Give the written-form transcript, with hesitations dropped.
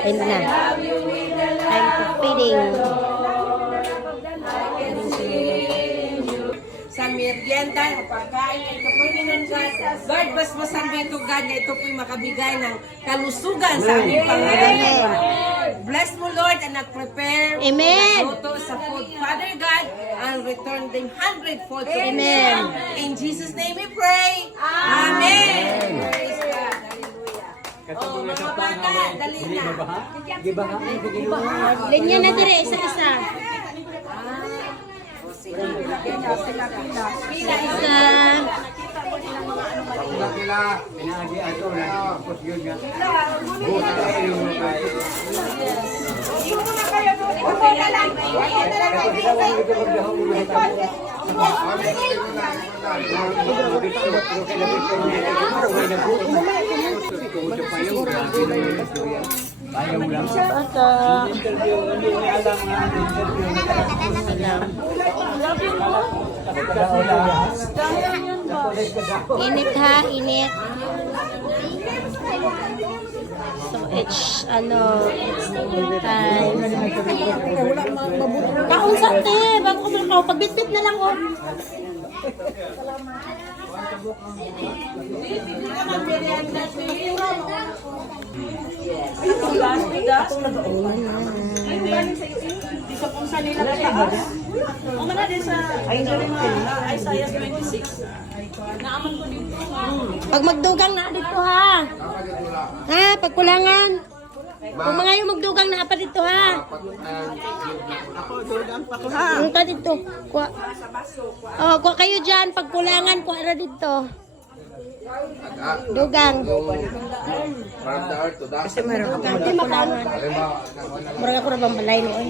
End na. Time for feeding. Sa merienda, pagkain ito po Panginoon God. Lord, mas masabi ito God na ito po'y makabigay ng kalusugan sa aming Panginoon. Bless mo Lord and nag-prepare Amen. nagluto sa food. Father God, and return them hundredfold to Amen. In Jesus' name we pray. Amen. Praise God. Hallelujah. Oh, mga bata, dali na. Linya na dire, isa-isa. Isa. Init ha, init. So it's time. Kausap te, bago ko lang pagbitbit na lang oh. Pag magdugang na dito ha. Ha, pagkulangan. Kung mga yung magdugang na pa dito ha. Ang pa dito. Kuha. Oh, kuha kayo dyan. Pagkulangan, kuha na dito. Dugang. Kasi meron ako magkulangan. Marang ako na bang balay noon.